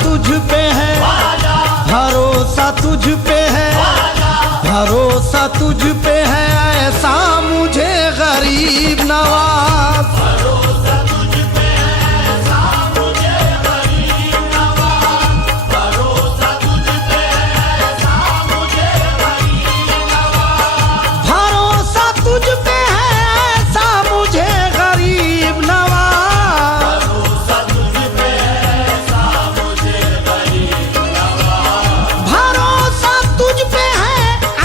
तुझ पे है, भरोसा तुझ पे है, भरोसा तुझ पे है, ऐसा मुझे गरीब नवाज। भरोसा तुझ पे है, ऐसा मुझे गरीब नवाज। भरोसा तुझ पे है, ऐसा मुझे गरीब नवाज। भरोसा तुझ पे है, ऐसा मुझे गरीब नवाज। भरोसा तुझ पे है, ऐसा मुझे गरीब नवाज। भरोसा तुझ पे है,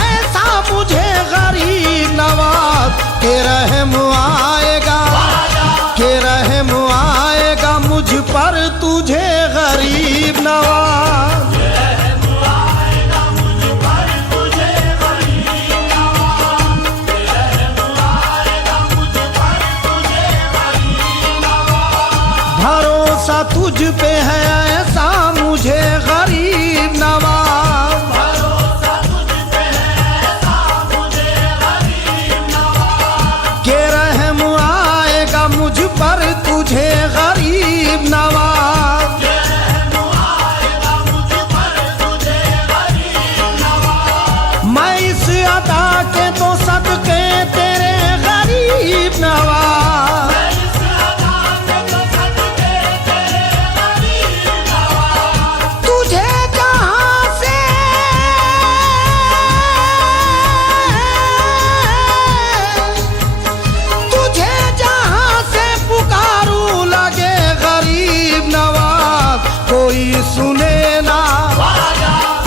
ऐसा मुझे गरीब नवाज। के रहम आएगा, के रहम आएगा मुझ पर तुझे गरीब नवाज। रहम आएगा मुझ पर तुझे गरीब नवाज। रहम आएगा मुझ पर तुझे गरीब नवाज। भरोसा तुझ पे है, ऐसा मुझे गरीब नवाज। भरोसा तुझ पे है, ऐसा मुझे गरीब नवाज। के रहम आएगा मुझ पर तुझे गरीब नवाज। रहम आएगा मुझ पर तुझे गरीब नवाज। मैं इस अदा के तो सदके तेरे गरीब नवाज। मैं इस अदा के तो सदके तेरे गरीब नवाज। तुझे जहां से तुझे जहां से पुकारूं लगे गरीब नवाज। कोई सुने ना,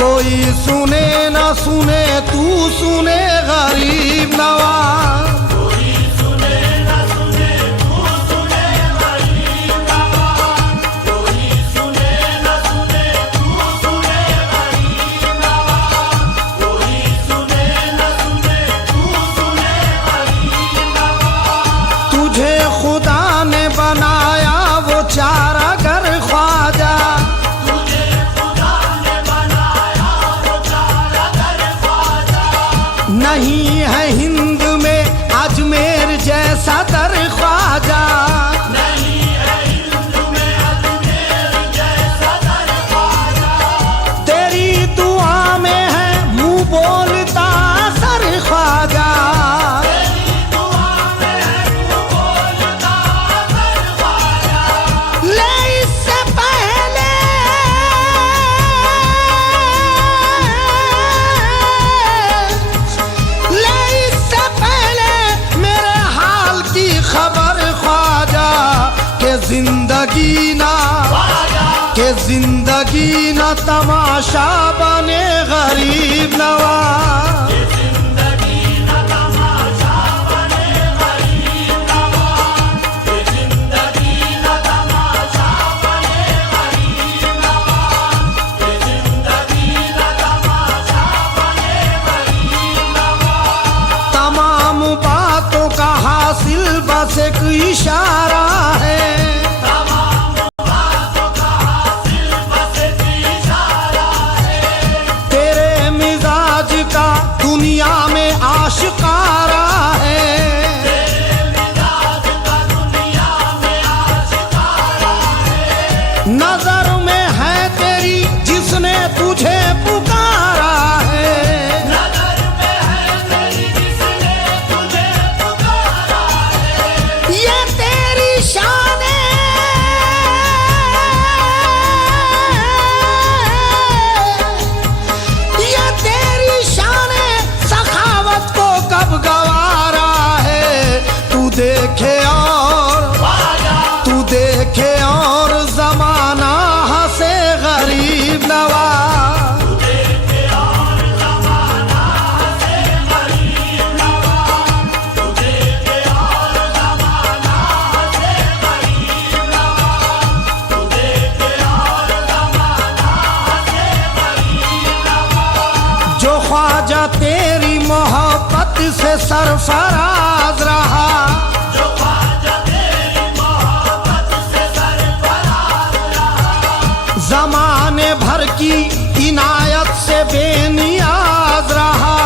कोई सुने ना सुने, तू सुने गरीब नवाज। कोई सुने न सुने, तू सुने गरीब नवाज। कोई सुने न सुने, तू सुने गरीब नवाज। कोई सुने न सुने, तू सुने गरीब नवाज। तुझे खुदा ने बनाया वो चारागर ख्वाजा। तुझे खुदा ने बनाया वो चारागर ख्वाजा। नहीं है हिंद में अजमेर जैसा दर ख्वाजा। नहीं है हिंद में अजमेर जैसा दर ख्वाजा। तेरी दुआ में है मुंह बोलता सर ख्वाजा। तेरी दुआ में है तू बोलता सर ख्वाजा। ले इससे पहले ले इससे पहले मेरे हाल की खबर ख्वाजा। के जिंदगी ना, के जिंदगी ना तमाशा बने गरीब नवाज। जिंदगी न तमाशा बने गरीब नवाज। जिंदगी न तमाशा बने गरीब नवाज। जिंदगी न तमाशा बने गरीब नवाज। तमाम बातों का हासिल बस एक इशारा है। तमाम बातों का हासिल बस एक इशारा है। तेरे मिजाज का दुनिया में आशिकारा है। तेरे मिजाज का दुनिया में आशिकारा है। नजर में है तेरी जिसने तुझे पुकारा है। नजर में है तेरी जिसने तुझे पुकारा है। ये तेरी शान है, ये तेरी शान है, सखावत को कब गवारा है। तू देखे और जमाना हंसे गरीब नवाज। देखे और ज़माना हंसे गरीब नवाज। देखे और ज़माना हंसे गरीब नवाज। देखे और ज़माना हंसे गरीब नवाज। जो ख्वाजा तेरी मोहब्बत से सरफराज रहा। जो ख्वाजा तेरी मोहब्बत से सरफराज रहा। जमाने भर की इनायत से बेनियाज रहा।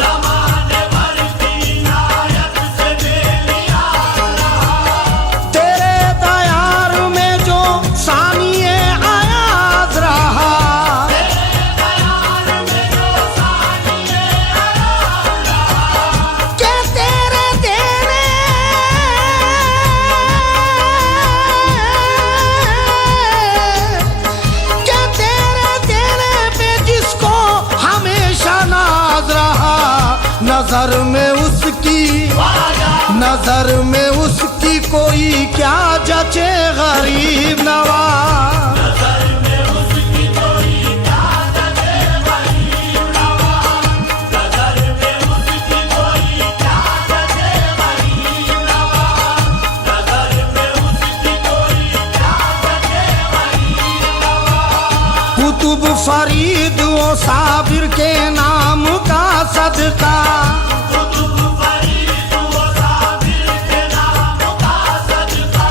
ज़माने भर की इनायत से बेनियाज रहा। तेरे दयार में जो सानिए आयाज कोई क्या जचे गरीब नवाज। नजर में उसकी कोई क्या जचे गरीब नवाज, नजर में उसकी कोई क्या जचे गरीब नवाज, नजर में उसकी कोई क्या जचे गरीब नवाज। कुतुब फरीद वो साबिर के नाम का सदका, कुतुब फरीद वो साबिर के नाम का सदका,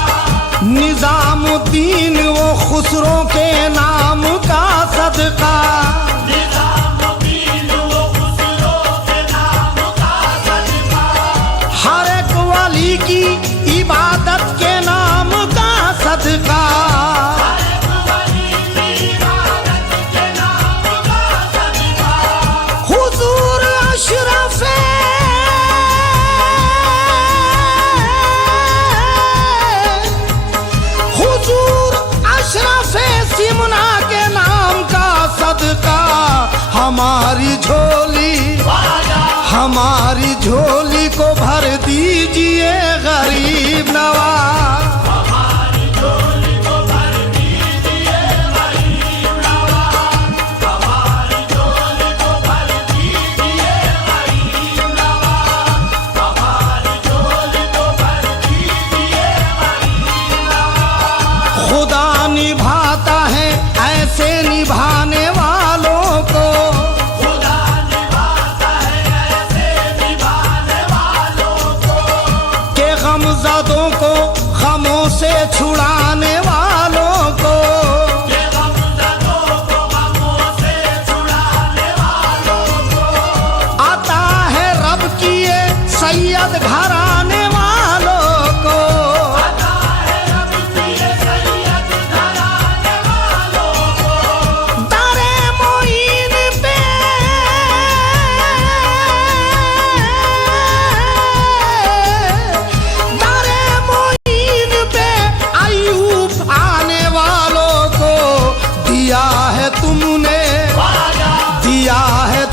निजामुद्दीन वो खुसरो के नाम का सदका, निजामुद्दीन वो खुसरो के नाम का सदका, हर एक वली की इबादत के नाम का सदका। हर एक वली की इबादत के नाम का सदका, हुजूर अशरफे हुजूर अशरफे सिमना के नाम का सदका। हमारी झोली को भर दीजिए गरीब नवाज। हमारी झोली को भर दीजिए गरीब नवाज, हमारी झोली को भर दीजिए गरीब नवाज, हमारी झोली को भर दीजिए गरीब नवाज। खुदा निभाता है ऐसे निभाने वालों को, खुदा निभाता है ऐसे निभाने वालों को, के गमज़दों को गमों से छुड़ाने वालों को। ये गमज़दों को गमों से छुड़ाने वालों को, आता है रब की ये सैयद घराने वालों को। आता है रब की ये सैयद घराने वालों को, दरे मोइन पे दरे मोइन पे अयूब आने वालों को दिया है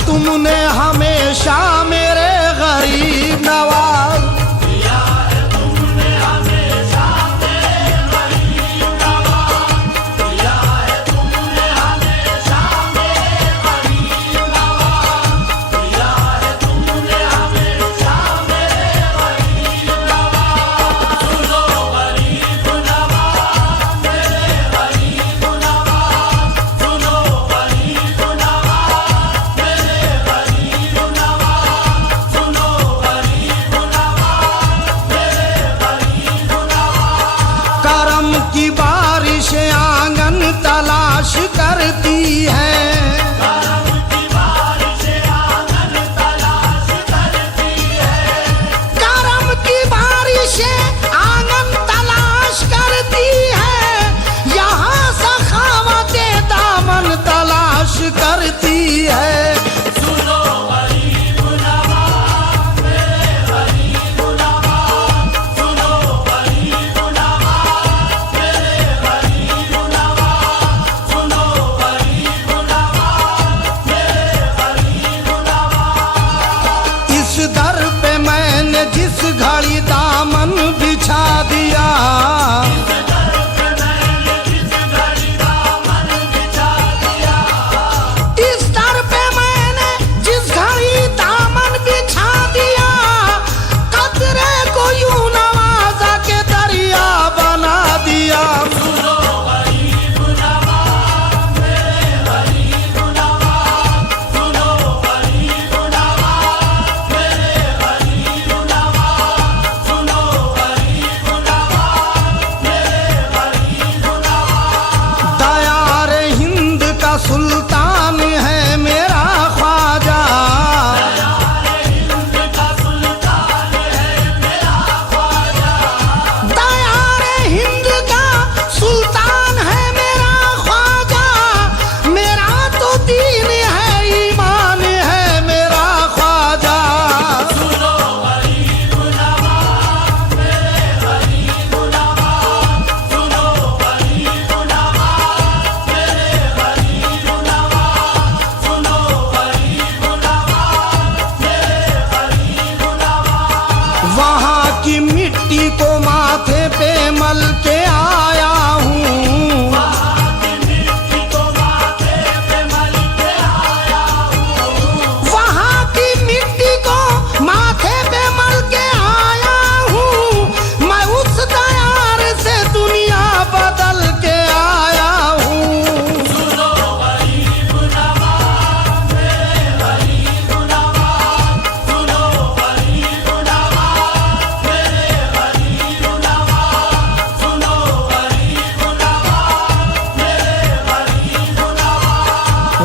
तुमने हमेशा मेरे गरीब नवाज। दिया है तुमने हमेशा मेरे गरीब नवाज, दिया है तुमने हमेशा मेरे गरीब नवाज, दिया है तुमने हमेशा मेरे गरीब नवाज। सुनो गरीब नवाज मेरे गरीब नवाज, सुनो गरीब नवाज मेरे गरीब नवाज, सुनो गरीब नवाज मेरे गरीब नवाज। करम की बारिशें आंगन तलाश करती हैं, करम की बारिशें आंगन तलाश करती है, करम की बारिशें आंगन तलाश करती हैं। यहाँ सखावते दामन तलाश करती है। सुनो गरीब नवाज मेरे गरीब नवाज, सुनो गरीब नवाज मेरे गरीब नवाज, सुनो गरीब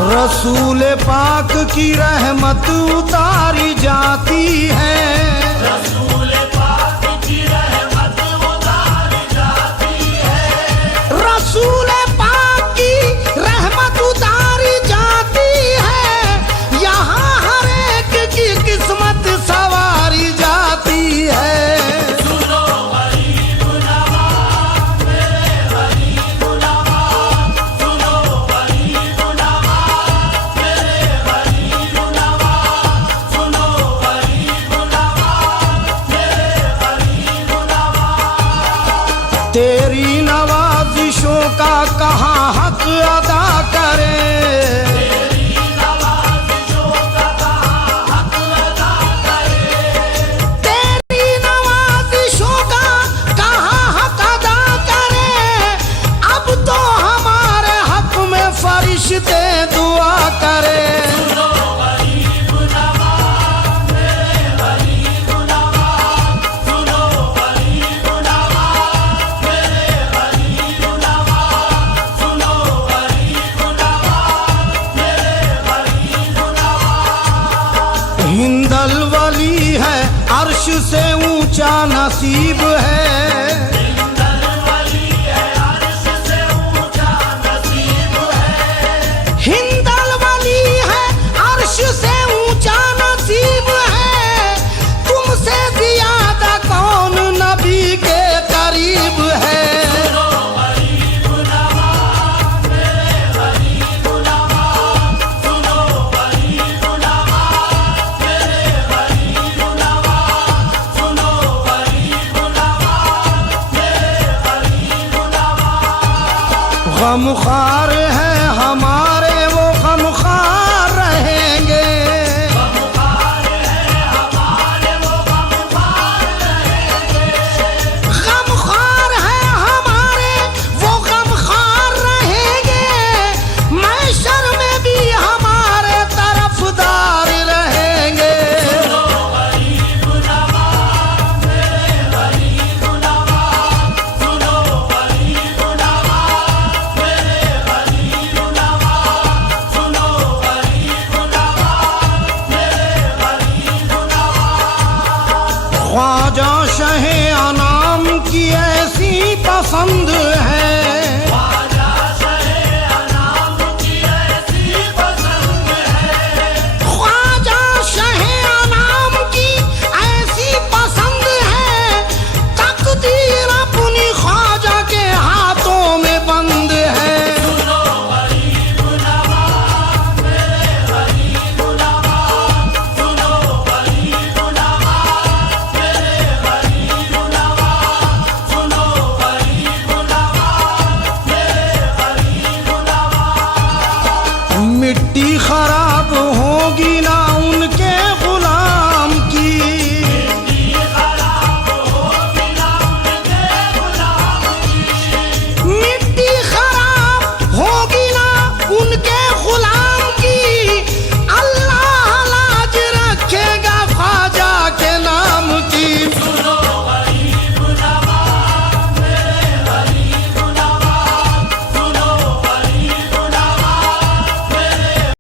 रसूल पाक की रहमत उतारी जाती है। रसूल पाक की रहमत उतारी जाती है। रसूल पाक की रहमत उतारी जाती है। यहाँ हर एक की किस्मत सवारी जाती है। सुनो गरीब नवाज, मेरे गरीब नवाज, सुनो गरीब नवाज, मेरे गरीब नवाज, सुनो गरीब नवाज, मेरे गरीब नवाज। तेरी नवाजिशों का कहाँ हक अदा करें। तेरी नवाज़िशों का कहाँ हक अदा करें। तेरी नवाजिशों का कहाँ हक अदा करें। अब तो हमारे हक में फरिश्ते दुआ करें। सुनो गरीब नवाज, मेरे गरीब नवाज, सुनो गरीब नवाज, मेरे गरीब नवाज, सुनो गरीब नवाज, मेरे गरीब नवाज। हिंदल वली है अर्श से ऊंचा नसीब है। हिंदल वली है, अर्श से ऊंचा नसीब है। हिंदल वली है अर्श से ऊंचा नसीब है। तुमसे ज्यादा कौन नबी के करीब है। सुनो गरीब नवाज, मेरे गरीब नवाज, सुनो गरीब नवाज, मेरे गरीब नवाज, सुनो गरीब नवाज, मेरे गरीब नवाज। गमख्वार है हमारे वो गमख्वार रहेंगे। गमख्वार है हमारे, वो गमख्वार रहेंगे। गमख्वार है हमारे वो गमख्वार रहेंगे। महशर में भी हमारे तरफदार रहेंगे। सुनो गरीब नवाज, मेरे गरीब नवाज, सुनो गरीब नवाज, मेरे गरीब नवाज, सुनो गरीब नवाज, मेरे गरीब नवाज। ख्वाजा शहे अनाम की ऐसी पसंद है। ख्वाजा शहे अनाम की ऐसी पसंद है। ख्वाजा शहे अनाम की ऐसी पसंद है। तकदीर अपनी ख्वाजा के हाथों में बंद है। सुनो गरीब नवाज, मेरे गरीब नवाज, सुनो गरीब नवाज, मेरे गरीब नवाज, सुनो गरीब नवाज, मेरे गरीब नवाज। मिट्टी खा